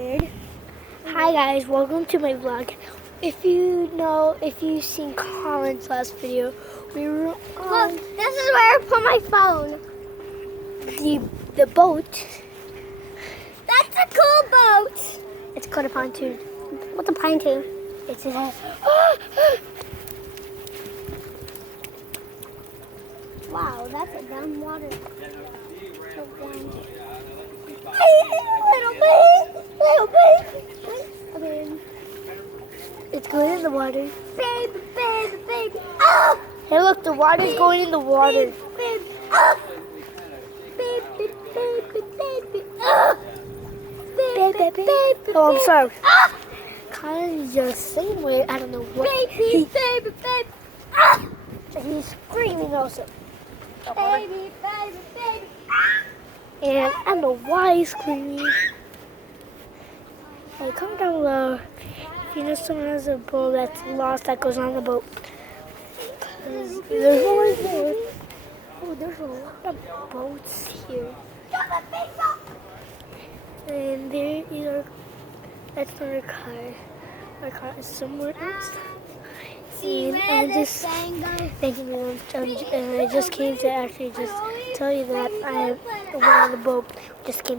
weird. Hi guys, welcome to my vlog. If you've seen Colin's last video, we were on Look, this is where I put my phone. the boat. That's a cool boat. It's called a pontoon. What's a pontoon? It's a Wow, that's a down water. Little baby. it's going in the water. Baby. Oh! Hey look, the water's going in the water. Baby. Oh! Baby. Oh! Baby. Oh, I'm sorry. Ah! Colin's just saying weird. I don't know what. Baby. Ah! He's screaming also. Baby. And I don't know why he's screaming. Hey, comment down below if you know someone has a boat that's lost that goes on the boat. 'Cause there's always more. Oh, there's a lot of boats here. And there is that's not our car. Our car is somewhere else. And I'm just thinking I just came to actually just tell you that I went on the boat. Just came.